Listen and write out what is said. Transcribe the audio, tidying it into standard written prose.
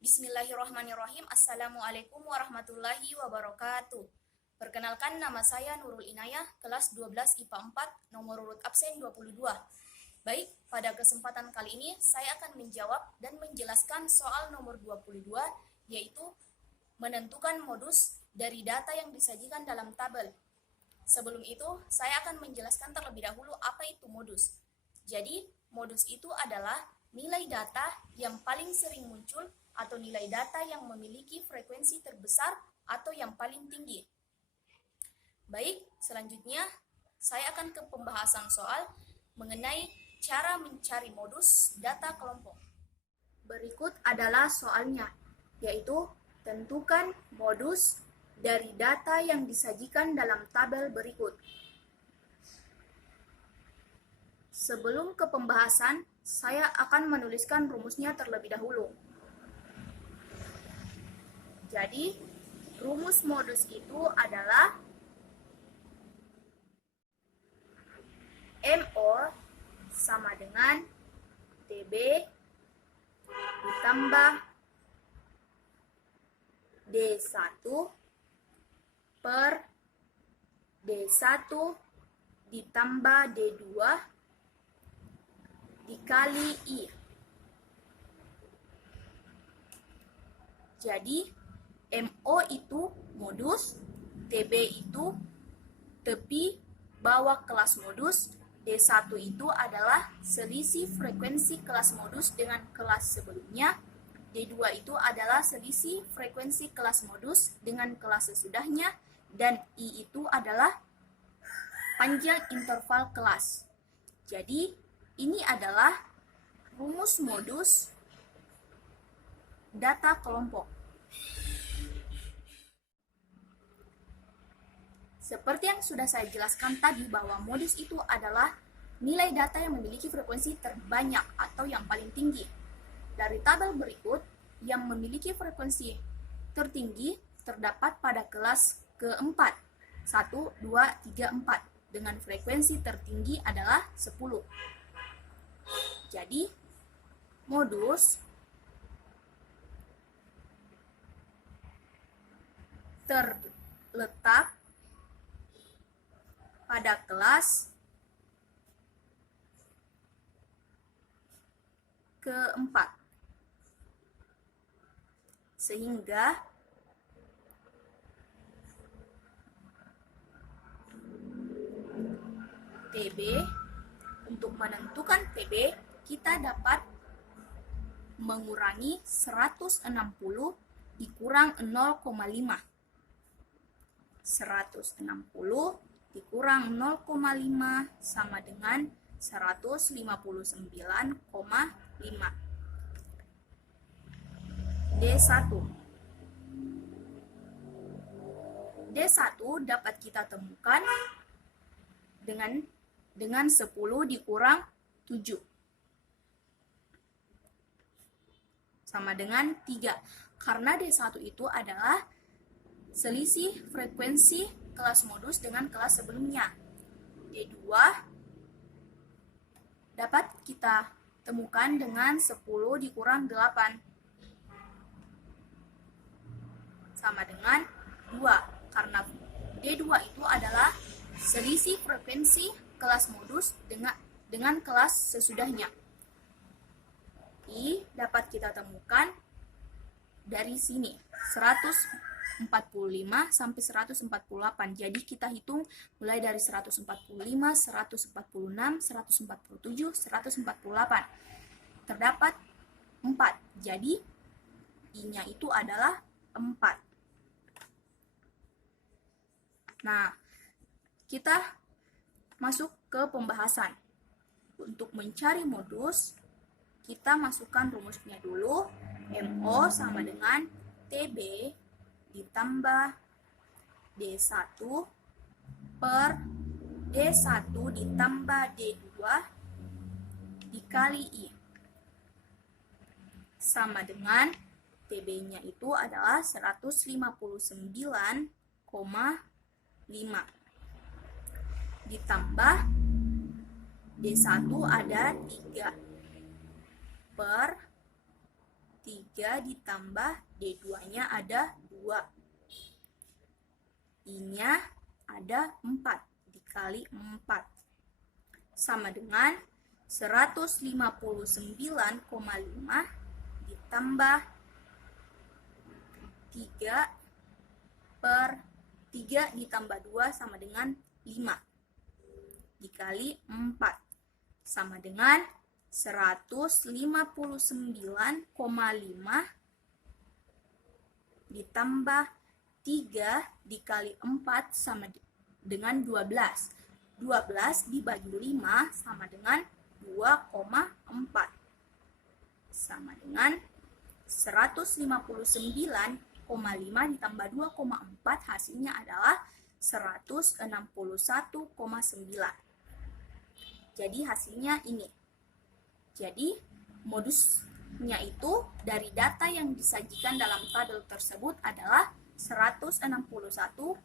Bismillahirrahmanirrahim. Assalamualaikum warahmatullahi wabarakatuh. Perkenalkan, nama saya Nurul Inayah, kelas 12 IPA 4, nomor urut absen 22. Baik, pada kesempatan kali ini saya akan menjawab dan menjelaskan soal nomor 22, yaitu menentukan modus dari data yang disajikan dalam tabel. Sebelum itu, saya akan menjelaskan terlebih dahulu apa itu modus. Jadi, modus itu adalah nilai data yang paling sering muncul atau nilai data yang memiliki frekuensi terbesar atau yang paling tinggi. Baik, selanjutnya saya akan ke pembahasan soal mengenai cara mencari modus data kelompok. Berikut adalah soalnya, yaitu tentukan modus dari data yang disajikan dalam tabel berikut. Sebelum ke pembahasan, saya akan menuliskan rumusnya terlebih dahulu. Jadi, rumus modus itu adalah MO sama dengan TB ditambah D1 per D1 ditambah D2 dikali I. Jadi, MO itu modus, TB itu tepi bawah kelas modus, D1 itu adalah selisih frekuensi kelas modus dengan kelas sebelumnya, D2 itu adalah selisih frekuensi kelas modus dengan kelas sesudahnya, dan I itu adalah panjang interval kelas. Jadi, ini adalah rumus modus data kelompok. Seperti yang sudah saya jelaskan tadi, bahwa modus itu adalah nilai data yang memiliki frekuensi terbanyak atau yang paling tinggi. Dari tabel berikut, yang memiliki frekuensi tertinggi terdapat pada kelas keempat, 1, 2, 3, 4, dengan frekuensi tertinggi adalah 10. Jadi, modus terletak pada kelas keempat, sehingga TB, untuk menentukan TB, kita dapat mengurangi 160 dikurang 0,5. 160 dikurang 0,5 sama dengan 159,5. D1. D1 dapat kita temukan dengan 10 dikurang 7. Sama dengan 3. Karena D1 itu adalah selisih frekuensi kelas modus dengan kelas sebelumnya. D2 dapat kita temukan dengan 10 dikurang 8. Sama dengan 2. Karena D2 itu adalah selisih frekuensi kelas modus dengan kelas sesudahnya. I dapat kita temukan dari sini, 145 sampai 148. Jadi kita hitung mulai dari 145, 146, 147, 148. Terdapat 4. Jadi I-nya itu adalah 4. Nah, kita masuk ke pembahasan. Untuk mencari modus, kita masukkan rumusnya dulu. MO sama dengan TB ditambah D1 per D1 ditambah D2 dikali I. Sama dengan TB-nya itu adalah 159,5. Ditambah D1 ada 3 per 3 3 ditambah D2-nya ada 2. I-nya ada 4 dikali 4. Sama dengan 159,5 ditambah 3 ditambah 2 sama dengan 5 dikali 4 sama dengan 159,5 ditambah 3 dikali 4 sama dengan 12. 12 dibagi 5 sama dengan 2,4. Sama dengan 159,5 ditambah 2,4 hasilnya adalah 161,9. Jadi hasilnya ini. Jadi modusnya itu dari data yang disajikan dalam tabel tersebut adalah 161,9.